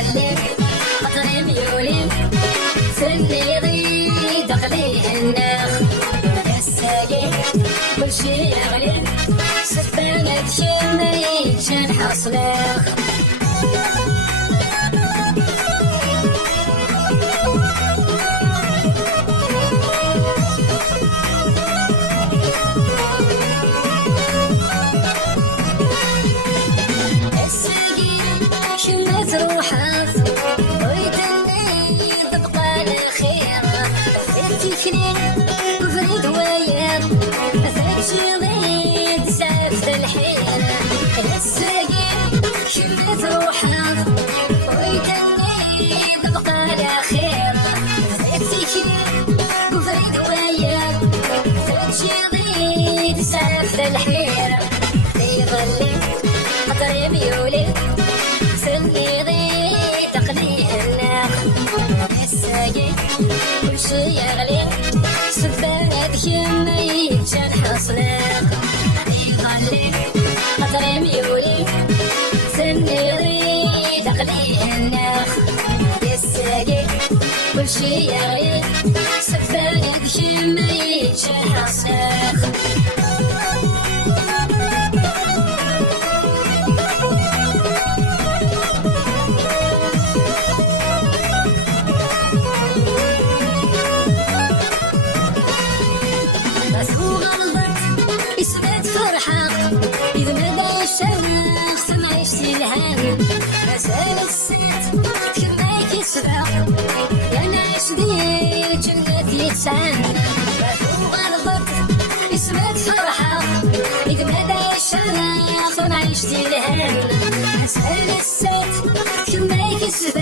يظلي قطري ميولي سني ضيد قليه الناخ الساقي كل شي يغلي سفانة شمي جنح صلاخ روحات ويدني تبقى الخير تكني وفريد وياك فاتشي ضيد سعفت الحيرة الساقي شمت روحات ويدني تبقى الخير تكني وفريد وياك فاتشي ضيد سعفت الحيرة يظلي قطري ميولي سني ضيد تقليه الناخ الساقي كل شي يغلي سبانة يمي جنح صلاخ يظلي قطري ميولي سني ضيد تقليه الناخ الساقي كل شي يغلي سبانة يمي جنح صلاخ إذا ما داش الشمس ما عشتي الهان مسال السات كماك يسبق يا ناس ديال جنة يتسان فوق الضغط اسمات فرحة إذا ما داش الشمس ما عشتي الهان مسال السات كماك يسبق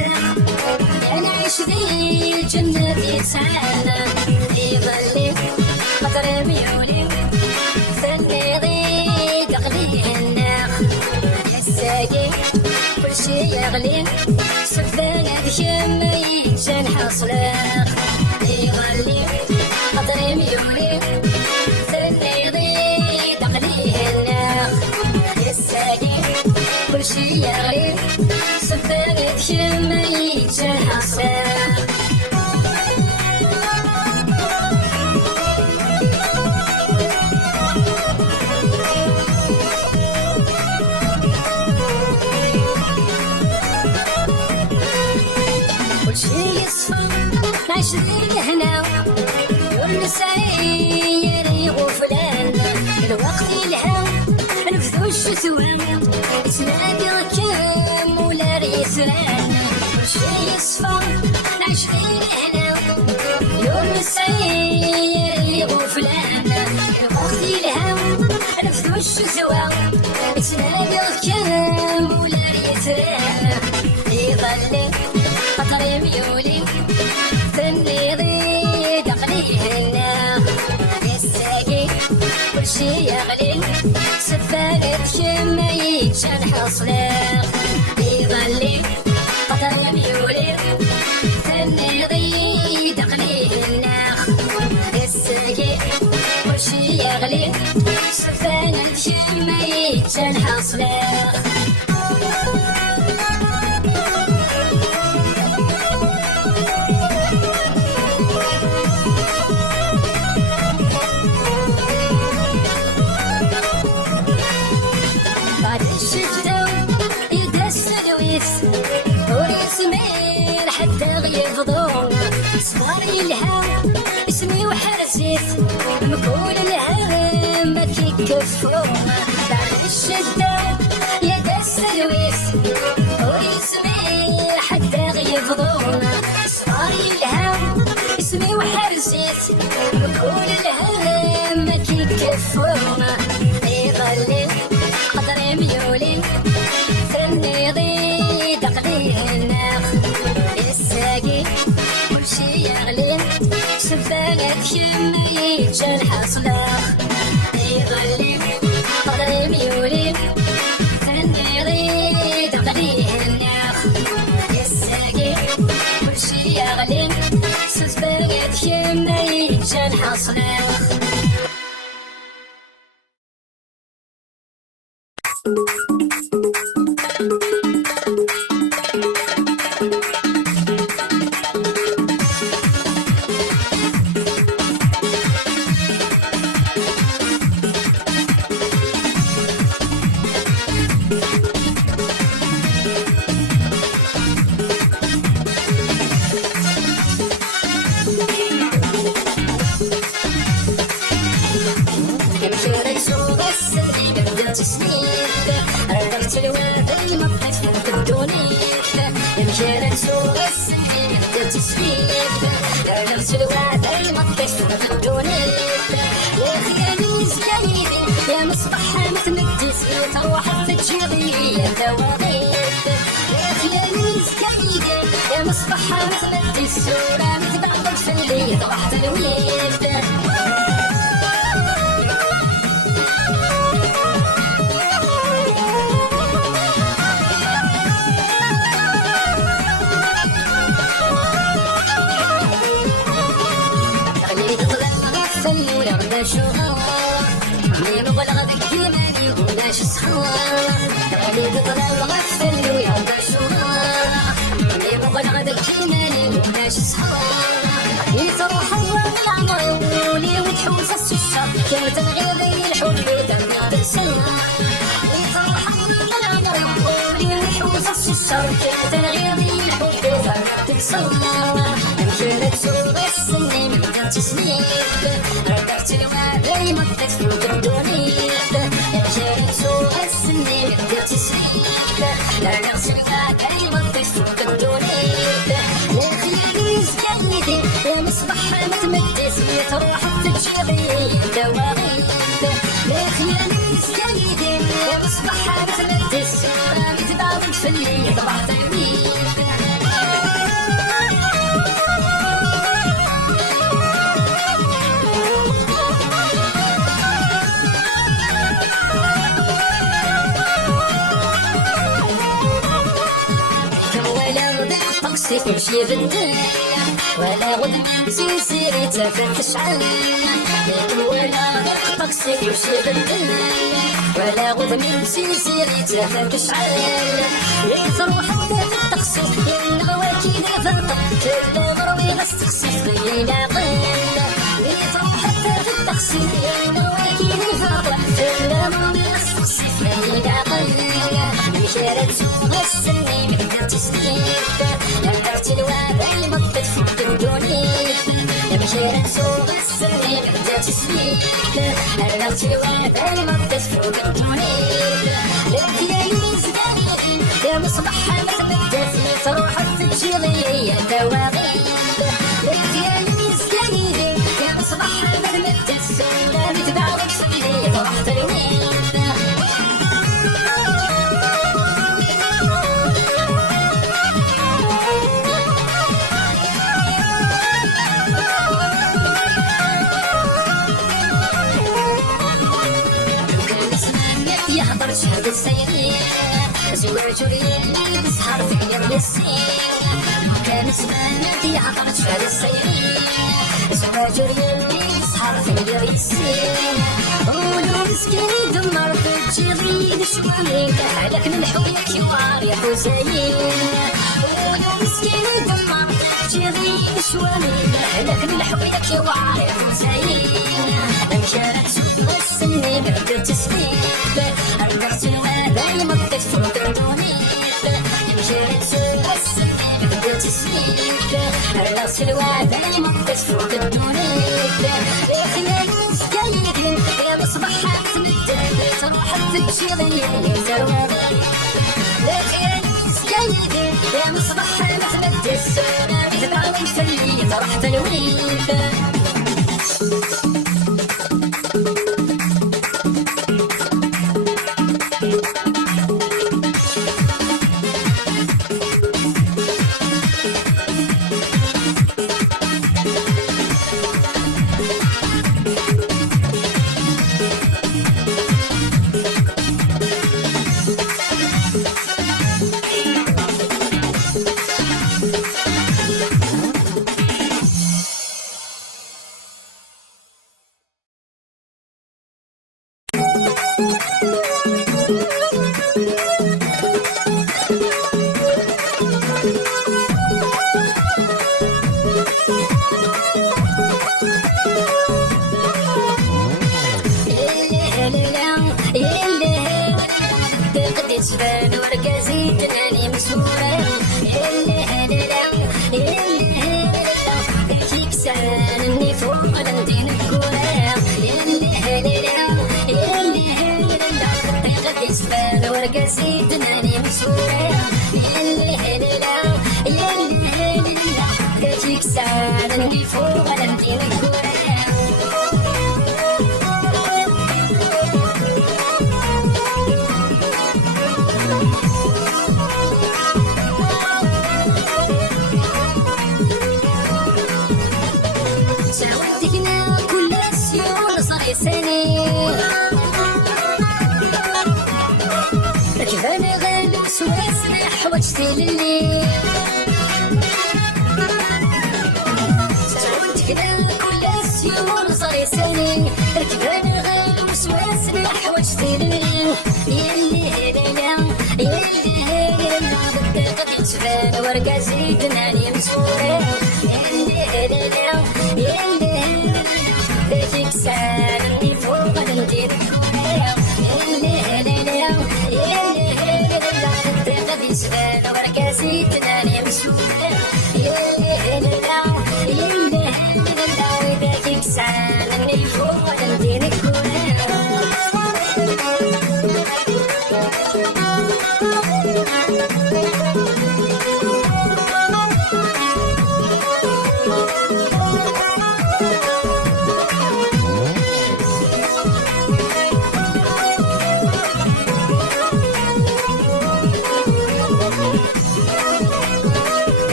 يا ناس ديال جنة يتسان يظلي قطر ميولي سني ضيد قليه الناخ الساقي كل شي يغلي سفانة شمي جنح صلاخ يظلي قطري ميولي سني ضيد قليه الناخ الساقي كل شي يغلي سفانة شمي جنح صلاخ عشرين هنا والسعير غفلان الوقت الهام نفذو الشتوان تنادي كم ولا ريسران وشي يصفى عشرين هنا والسعير غفلان الوقت الهام نفذو الشتوان تنادي كم ولا ريسران يظلي قطري ميولي سني ضيد قليه الناخ الساقي كل شي يغلي سفانة شمي جنح صلاخ يظلي قطر ميولي سني ضيد قليه الناخ الساقي كل شي يغلي سفانة شمي جنح صلاخ ورسمين حتى غيفضون صغاري الهام اسمي وحرسيت مقول الهام ما كيكفون بعد الشدة يا دا السلويس ورسمين حتى غيفضون صغاري الهام اسمي وحرسيت مقول الهام ما كيكفون يظلي قدري ميولي سني ضيد قليه الناخ الساقي كل شي يغلي سفانة شمي جنح صلاخ يظلي قدري ميولي سني ضيد قليه الناخ الساقي كل شي يغلي سفانة شمي جنح صلاخ تسليك نغسل وعدي ما تكسر بدوني يا خيالي زياني يا مصباح متمدس تروح في تجيبي يا دواغيب يا خيالي زياني يا مصباح متمدس ورا متبعض في الليل راح تلويب مين بلغ بالجمالي ولاش سخار علي بطلع وغفل ويعطى شوار مين بلغ بالجمالي ولاش سخار يتروح الله العمر ولي وتحوس السشة كانت الغيبي الحب دمع بالسنة يتروح الله العمر ولي وتحوس السشة كانت الغيبي الحب دمع بالسنة مشيت سوق السنين من تسنيك رجعت الوعدي ما تفوت الدنيا مشيت سوق السنين من تسنيك رجعت الوعدي ما تفوت الدنيا يا خيالي زيادي يا مصباح متمدس تروح تجري دواغيب يا خيالي زيادي يا مصباح متمدس متباعد في الليل طبعا تغيب تمشي في الدنيا ولا غد تسيري تفتش عليا ولا طقسي تمشي في الدنيا ولا غد تسيري تفتش عليا يتروح في الطقس النواكي فرطة تدور ويغسقسي في العقل يتروح في الطقس النواكي فرطة تدور ويغسقسي في العقل مشارت سوق السنين من تسليك الوعدي ما تفوت الدنيا مشيت سوق السنين بدات تسليك رجعت الوعدي ما تفوت الدنيا يا خيالي زيادي يا مصباح متمدس تروح تجيلي يا دواغيب يا خيالي زيادي يا مصباح متمدس لا متباعد في الليل تروح تلويب شهد السيرين زواج الليل بسهر في يوم السين كان زمانتي عطرت شهد السيرين زواج الليل بسهر في يوم السين ولو مسكين دمر في تجيغي شواليك عليك من حولك يوار يا حسين ولو مسكين دمر في تجيغي شواليك عليك من حولك يوار يا حسين مشارت سوق السنين بعد تسليك رجعت الوعدي ما تفوت الدنيا مشيت سوق السنين بدات تسليك رجعت الوعدي ما تفوت الدنيا يا خيالي زيادي يا مصباح متمدس تروح تجيلي يا دواغيب يا خيالي زيادي يا مصباح متمدس متباعد في الليل تروح تلويب هذيك الساعة اللي فوق على ندير الكورة. ساوتكنا كل السيول صار يساني ركباني غالب سواسنا حوجتي للي ساوتكنا كل السيول صار يساني ركباني غالب سواسنا حوجتي للي يلي هيلا يلي هيلا بدك تبان ورقة زيدنا لي مسورة يلي هيلا يلي هذيك الساعة اللي فوق ندير الكورة يلي هيلا يلي هيلا بدك تبان ورقة زيدنا لي مسورة يلي هيلا يلي هيلا هذيك الساعة اللي فوق ندير الكورة.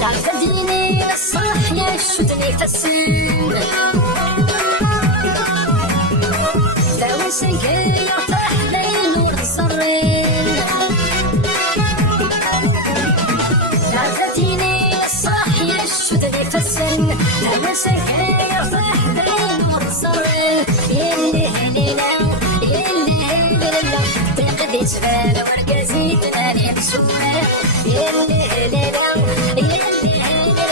تعرفني الصح يا شدني في السن فوسك يرتاح لي نور الصرين تعرفني الصح يا شدني في السن فوسك يرتاح لي نور الصرين يلي هليلا يلي هليلا تقدي تبان ورقة زيدنا لي بسورة يلي هليلا يلي هليلا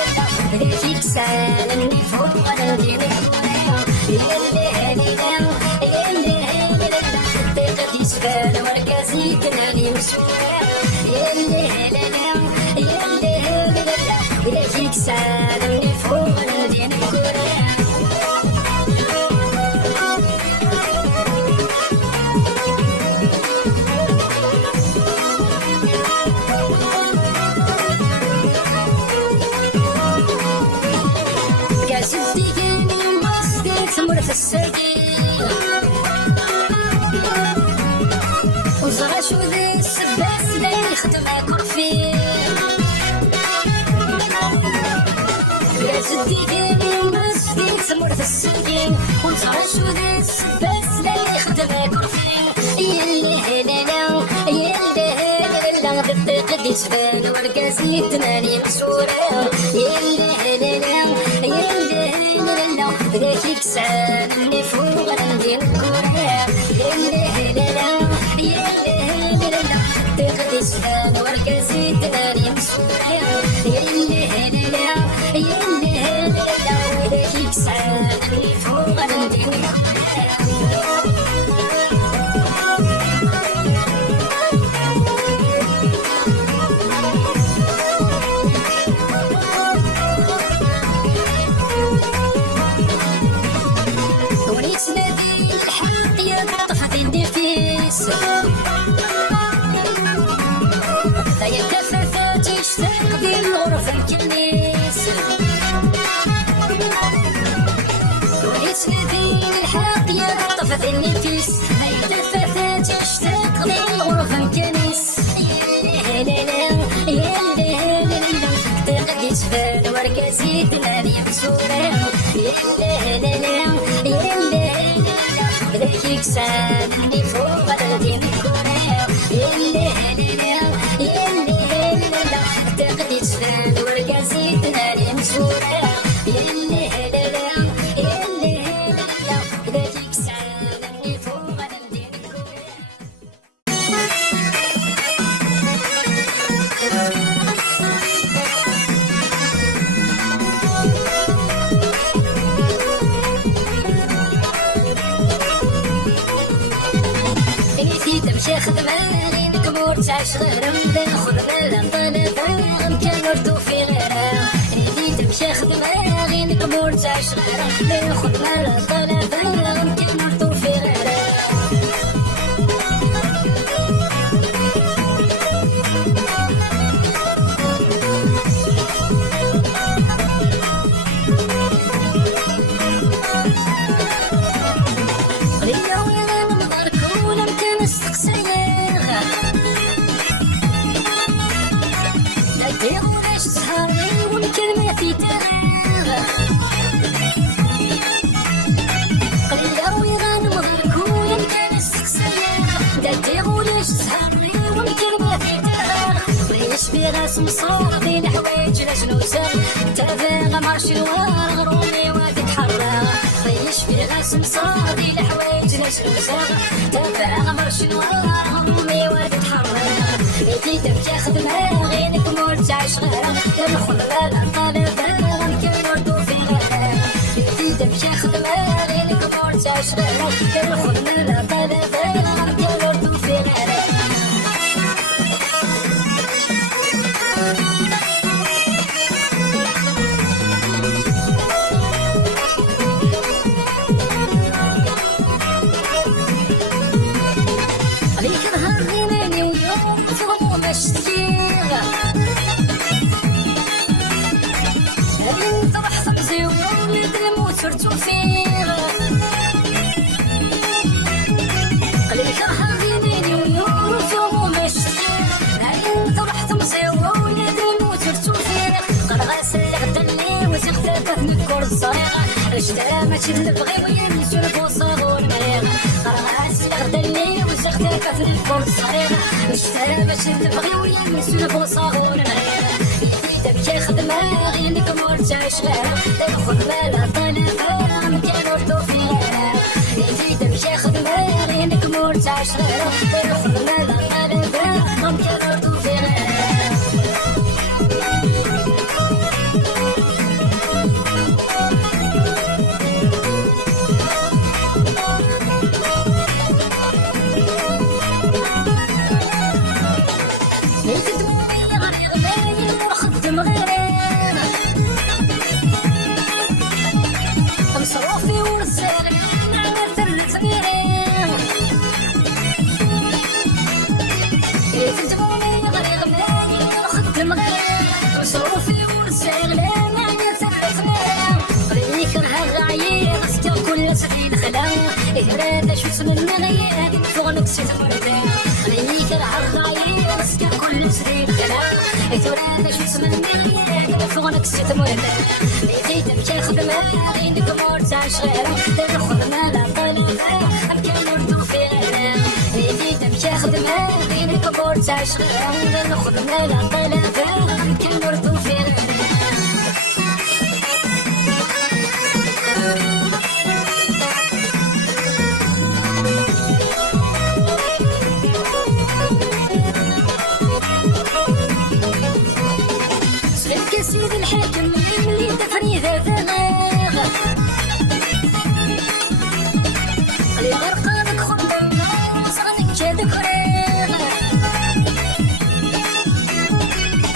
هذيك الساعة اللي فوق ندير الكورة يلي هليلا يلي هليلا تقدي تبان ورقة زيدنا لي بسورة يلي هليلا يلي هليلا هذيك الساعة اللي فوق ندير الكورة. تمر في السردين وزرع شو ذي السباس لا يخدم كرفين يا جدي كاني مسكين تمر في السردين وزرع شو ذي السباس لا يخدم كرفين يلي هلالا يلي هلالا قدي تبان ورقة زيدنا لي مسورة يلي هلالا يلي هلالا هذيك الساعة اللي فوق ندير الكورة يلي هلالا يلي هلالا تقدي تبان ورقة زيدنا لي مسورة يلي هلالا يلي هلالا هذيك الساعة اللي فوق ندير الكورة. هيا كفافة تشتاق بالغرفة الكنيس ونسمع بين الحق يا طفت النفيس هيا كفافة تشتاق بالغرفة الكنيس يلي هلالا يلي هلالا تقدي تبان ورقة زيدنا لي بسورة يلي هلالا يلي هلالا هذيك الساعة اللي فوق ندير الكورة يلي هلالا يلي هلالا تقدي تبان ورقة زيدنا لي مسورة يلي هلالا يلي هلالا هذيك الساعة اللي فوق ندير الكورة. تمشي خدمة لينك مرتاح غير ناخذ مالا طلبة كان ردو في غيرها اللي تمشي خدمة لينك مرتاح غير ناخذ مالا طلبة كان ردو في غيرها يشفي غاس مصار بين الحوايج لجنوسة تافا مارشي الوار غرومي وادي تحرى يشفي غاس مصار بين الحوايج لجنوسة تافا مارشي الوار غرومي وادي تحرى يديدك يا خدمة غينك مول تاع شغالة يدخل لا طالبة غنكن وردو في غالة يديدك يا خدمة غينك مول تاع شغالة يدخل لا طالبة غنكن وردو في غالة صرتو فيها قليل كرهانيني ويور وفوق مشتي انت رحت مصيوة ولادي وصرتو فيها قد غاسل غدني وزغتها من الكرد صغيرة اشترى ماشي نبغي وينسو البوصة والمريغة قد غاسل غدني وزغتها من الكرد صغيرة اشترى ماشي نبغي وينسو البوصة والمريغة يديدك يا خدمة غينك مورتا شغالة تدخل مالا طالبة مكان وردو فيها يديدك يا خدمة غينك مورتا شغالة تدخل مالا طالبة مكان وردو فيها إهرادا شو اسم المغيب فوق نكسة مردان خليك العرضايا مسكة كل سرير كلام إهرادا شو اسم المغيب فوق نكسة مردان لقيتك يا خدمة غينك مورتا شغالة تدخل مالا طالبة أمكان وردو فيها لقيتك يا خدمة غينك مورتا شغالة تدخل مالا طالبة أمكان وردو فيها سيد الحاكم اللي دفني ذا ثماغ اللي غرقانك خدام صغنك جادك راغ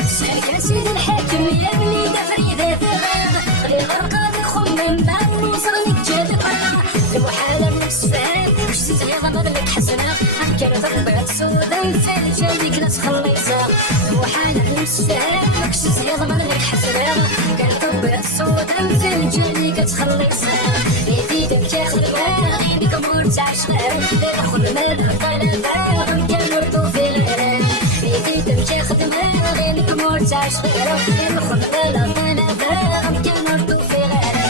سالك سيد الحاكم اللي دفني ذا ثماغ اللي غرقانك خدام صغنك جادك راغ المحالة من السفهان وش تزغيض مغلق حسنة كانت ربعت سودا في جاليك ناس خليصة المحالة من السفهان وش تزغيض مغلق حسنة كانت ربعت سودا في جاليك تخليصة يديدك يا خدمة غينك مورتا شغال يدخل مالا طالبة كان وردو في الغرام يديدك يا خدمة غينك مورتا شغال يدخل مالا طالبة كان وردو في الغرام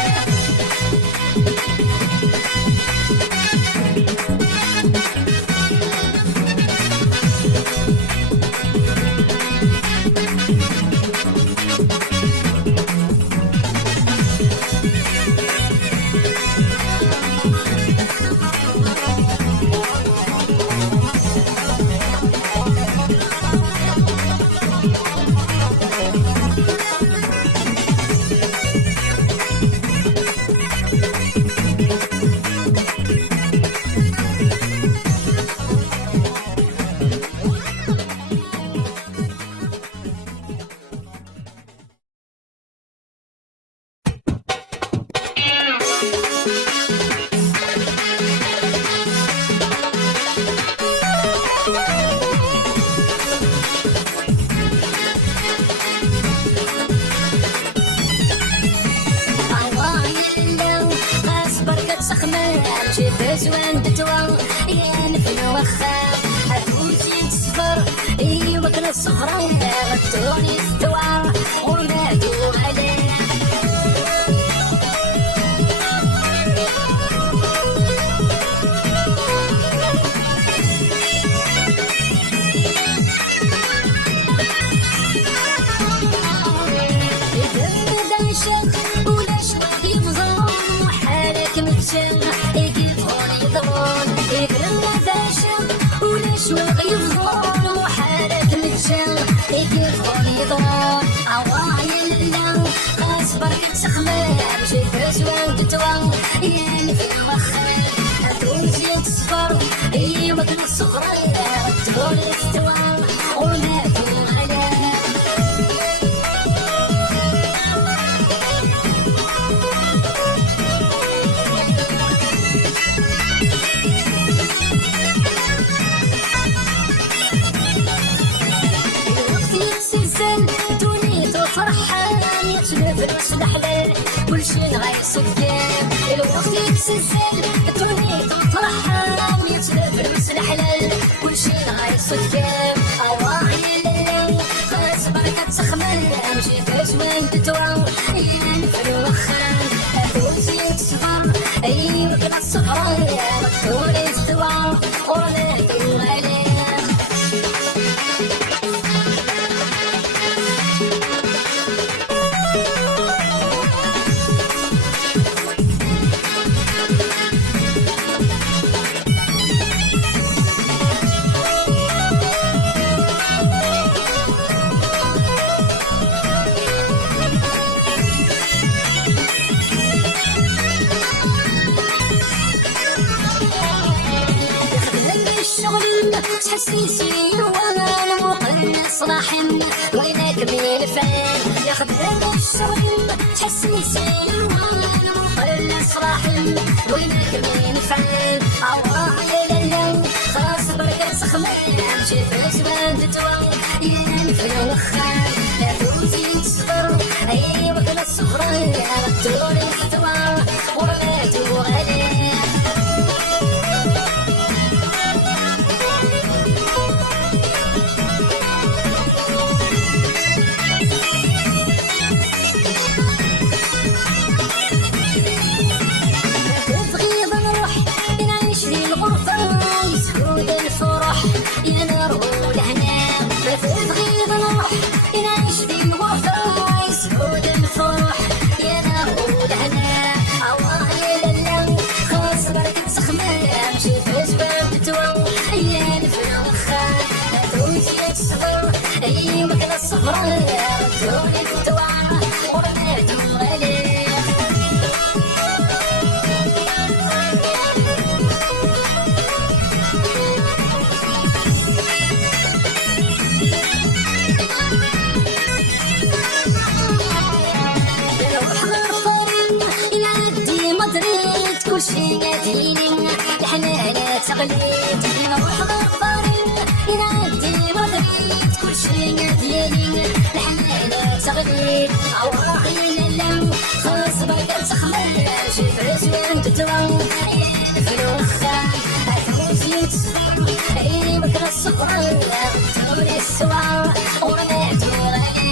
زوان تتوى يا نفل وخا أفوتي تصفر إيوة كنا الصفرة غطوني استوى ونادوا عليه الشام يجيب خوني ضرار عوايا لله أصبر تخمام جيب زوان تتوان يعني في الوخر توجي تصفر أي مكان صغير تقولي تتوان ولا تغلى فلوس الحلال كل شي غيصدام الوقت يتسلسل الدنيا تفرحها يتلا فلوس الحلال كل شي غيصدام أواعي لله خلاص بركة تخمل جيب زوان تتوى ينفع الوخان فلوس يتصفر أي مكان الصغرى مكتوري تتوى ولا تغالي تحسيسي وانا مقلص راحم وينك من فين ياخذ الشغل تحسيسي وانا مقلص راحم وينك من فين عوايا لله خلاص بركة سخمام جيب زبان تتوى ينفع الوخان لا توزي تصفر اي مكان الصفر تولي تتوى ولا تغالي يا نار والهنا ما تبغي نروح نعيش في الوفا يسعود الفرح يا نار والهنا عوايا لله خلاص بركة سخمام جيب زبان تتوى ينفع الوخان لا توجي تصبر أي مكان الصفر تولي تتوى ولا تغالي كل شي قادرين احنا لا تغليد نروح غفارين ينادي مدريد كل شي قادرين احنا لا تغليد عواقي لله خلاص بركة تخمل جيب زوان تتوى في الوخان هتوزي تصفر اي مكان الصفر تولي السوار ولا تغالي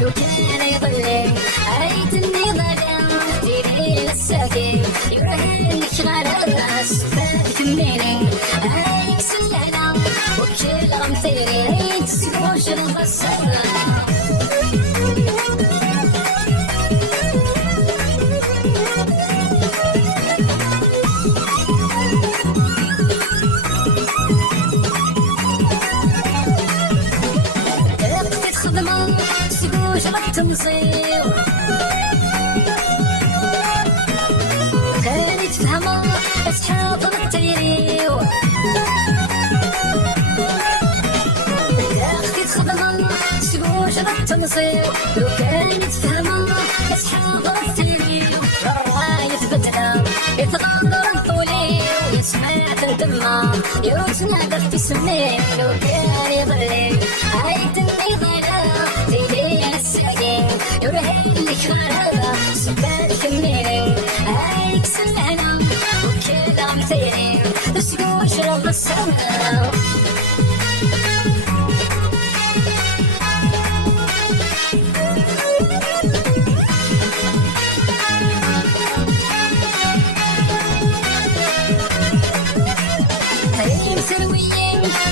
لو كان يضلك عيت النظام ديري للساكن يرهن شغال الناس تكملين عيك سلعنا وكل غمثيري عيت سكوش البصر تمصير كانت تفهمها أصحاب التيريو أختي تخدمها سقوش تمصير لو كانت تفهمها أصحاب التيريو يروتنا درت سنين وكان يضلي عيتني ضنا في ليل الساكن يرهب لي خرابة سبات كميني عيك سمعنا وكذا مثيرين تسقو شرب السما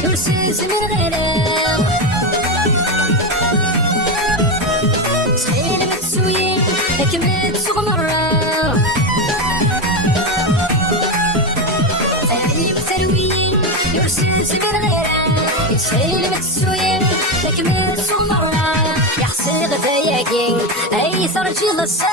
يرسس من غيره صحيح متسويين كملت سوق مرة تعليم ثرويين يرسس من غيره صحيح متسويين كملت سوق مرة يحسن غثاياكين أي ثرجي ضسا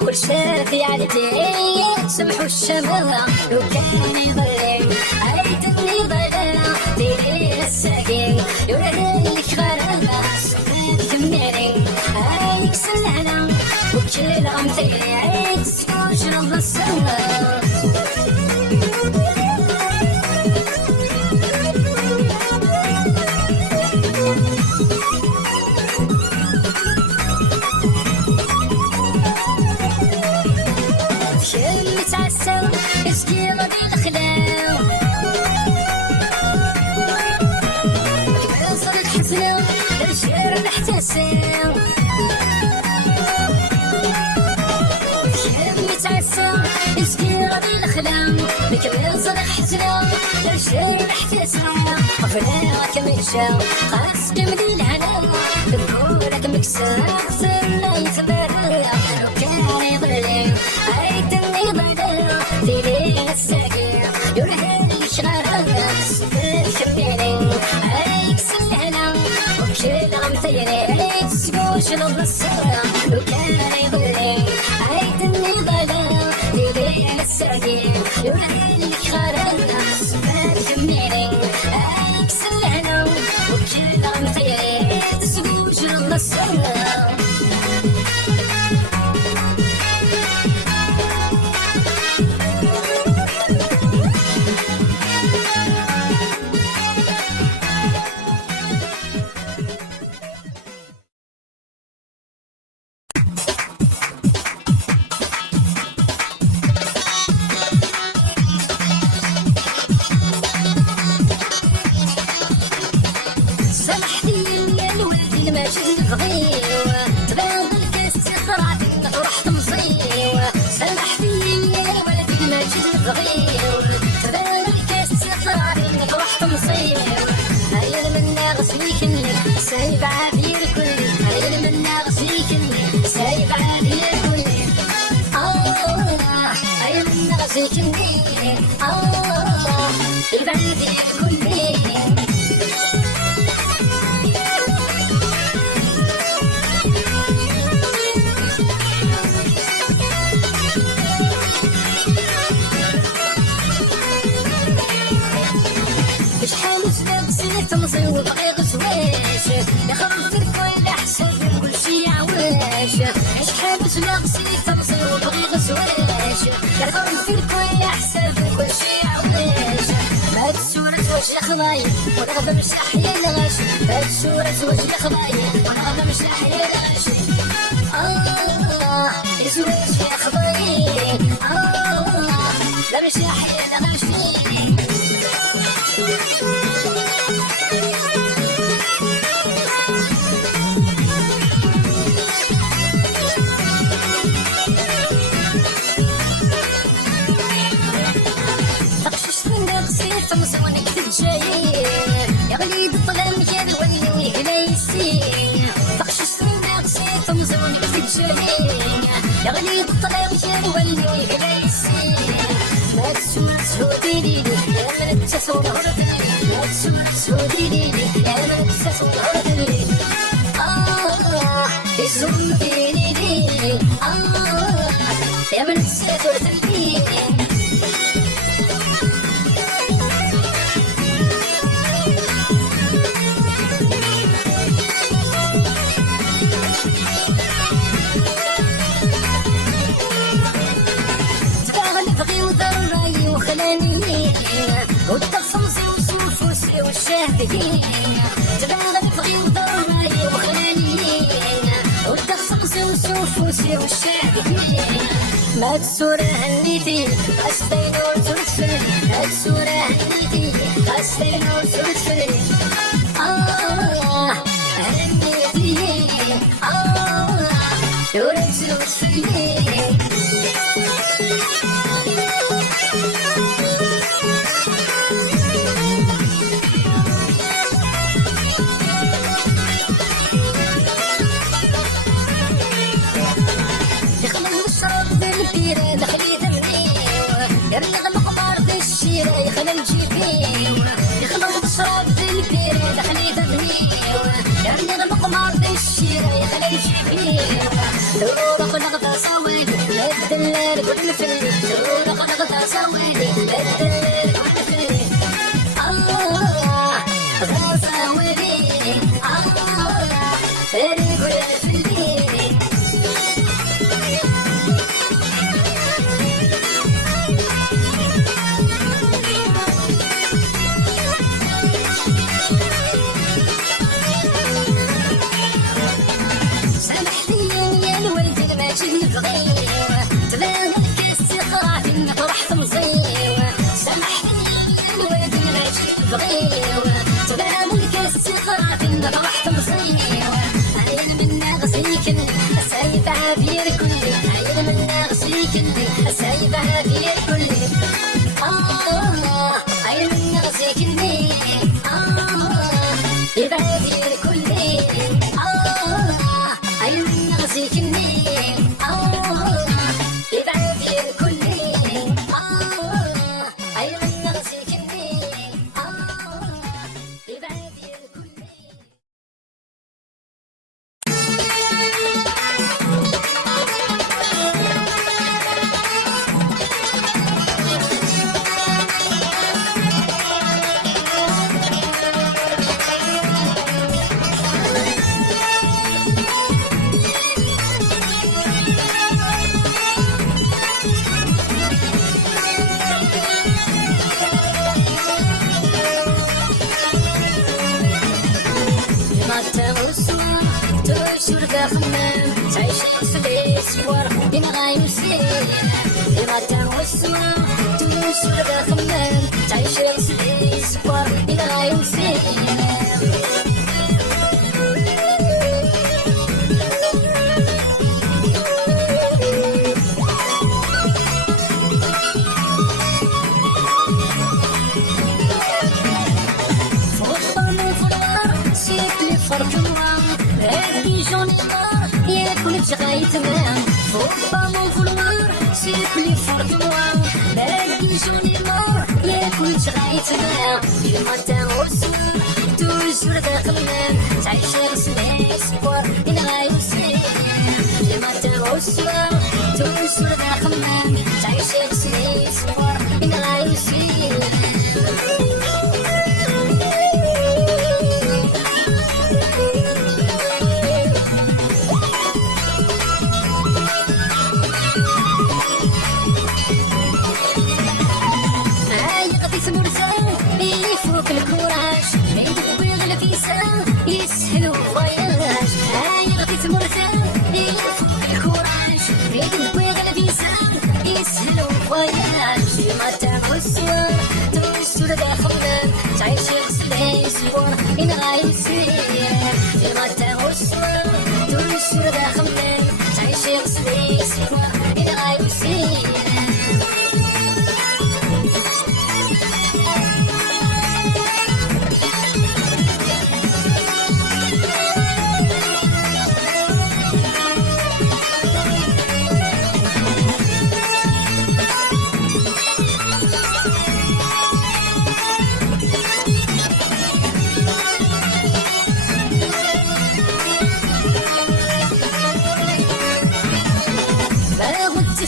كل شافي عادتين سمحوا الشمالة لو كان يضلين أي تبني ضلالة ديري الساكين يوريني خرابة سبات كميري عايك سلالة وكل غمثيري عيد سكوش رب السما شم تعسى اسكي غادي الخلاو كباس الحزنة الشعر نحتساو شم تعسى اسكي غادي الخلاو كباس الحزنة الشعر نحتساو غفلاك مكشاو خاص كمدي الهنا كنقولك مكسر سنة يتبرع لو كان يضلي عيتني ضلال ديري الساكن يرهالي شغالة سبال كبيري عيك سلالة وكل غمثيري عيك سكوش لضل السنة لو كان يضلي عيتني ضلال ديري الساكن يرهالي شغالة سبال كبيري عيك سلالة وكل غمثيري عيك سكوش لضل السنة سمحتي يا الوالدين ما شفت بغيو تبان الكاس تخرع فينا ورحت مصيو سمحتي يا الوالدين ما شفت بغيو تبان الكاس تخرع فينا ورحت مصيو هيا منا غسليك اللي سايب عافية الكل هيا منا غسليك اللي سايب عافية الكل هيا منا غسليك اللي البعافية الكل شحال سباب سنة مصير وبغي غسواش يخرج في الكوين حساب كل شي عواش شحال سباب سنة مصير وبغي غسواش يخرج في الكوين حساب كل شي عواش هاد الصورة وجه خضايا ونغدا مش أحيا الغاشي هاد الصورة وجه خضايا ونغدا مش أحيا الغاشي يزوج يا خضايا لا مش أحيا الغاشي تقششت من نقصي تمزونك في الجايين يا غليد الظلام يا الولي ويهلا يسين تقششت من نقصي تمزونك في الجايين يا غليد الظلام يا الولي ويهلا يسين ما تسول سودي ليلي يا من تسول هردني ما تسول سودي ليلي يا من تسول هردني يزوم فيني ليلي يا من تسول هردني تباغل بغي وضري وخلاني والتصمص والشاهدين تبغى نبغي وضرني وخلانيين والتخصص وسوفوسي والشاهدين ما تسورة هنيتي خاستين وترسل ما تسورة هنيتي خاستين وترسل هنيتي ترسل وتسلي دخلي دمي يرنغ المقبار في الشيرة يخلم جيبي يخلم بشراب في البيرة دخلي دمي يرنغ المقبار في الشيرة يخلم جيبي دورة خلقة سويدي للدلال كل فلي دورة خلقة سويدي للدلال كل فلي الله سويدي الله فلي كل فلي سامحتيني يا الوالدين ماشي نبغي تبان كاستقرا في المطرح تمزيو سامحتيني يا الوالدين ماشي نبغي تبان كاستقرا في المطرح تمزيو عين منا غسيك السايب عابير كلي عين منا غسيك السايب عابير كلي عين منا غسيك يبعابير كلي عين غسيك يبعابير كلي عين غسيك يبعابير كلي تعيش في السوار بين غايمسي لما تنوسوا تنوسوا لك خمام تعيش في السوار بين غايمسي جغاي تمام فوق من فلوار سيبلي فرق نوام باقي جوني المار ياكل جغاي تمام لما تنوسوا توجور داخلنا تعيش غسلي سبور إن غاي وسلي لما تنوسوا توجور داخلنا تعيش غسلي سبور إن غاي وسلي يسهل وفياج هاي غطيت مرتاح يفوق الكوراج ريد نبويغ الفيسان يسهل وفياج لما تعمل السوار توسر داخلنا تعيش غسلي سوار إن غاي وسير لما تعمل السوار توسر داخلنا تعيش غسلي سوار إن غاي وسير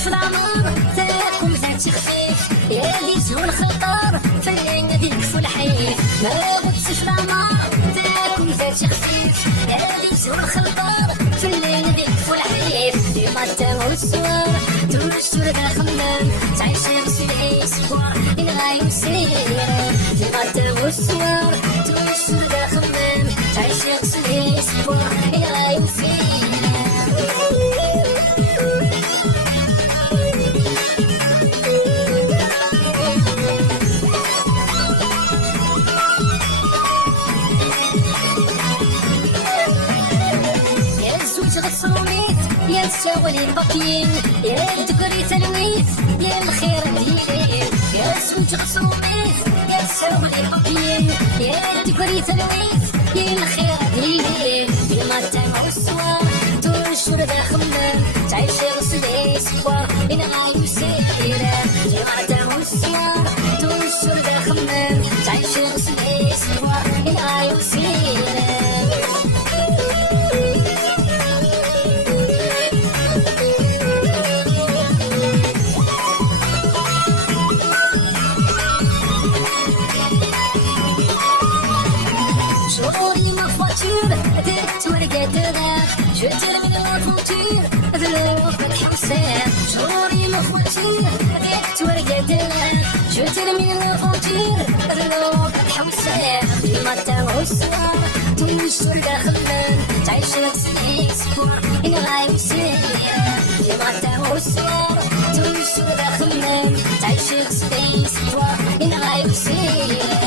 في العمر تاكم ذاتي خفيف يا دي زهور خطار فلان ديك فول حيف ما غدت في العمر تاكم ذاتي خفيف يا دي زهور خطار فلان ديك فول حيف ديما تاو السوار توجور داخلنا تعيش غسلي سبوع إن غاي وسير ديما تاو السوار espoir et réussir. يا تساولي الباكين يا تقري تلويث يا الخير ديالي يا سويت غصوميث يا تساولي الباكين يا تقري تلويث يا الخير ديالي الماتان والسوار طول الشهر ذا خمام تعيش غسلي سكوار إنا غايو سيرة الماتان والسوار طول الشهر ذا خمام تعيش غسلي سكوار إنا غايو سيرة. Je termine l'aventure de l'eau cancer. J'aurai ma voiture avec toi regarder. Je termine l'aventure de l'eau cancer. Du matin au soir, tout sur la خلان تعيش l'espoir إن réussir. Du matin au soir, tout sur la خلان تعيش l'espoir إن réussir.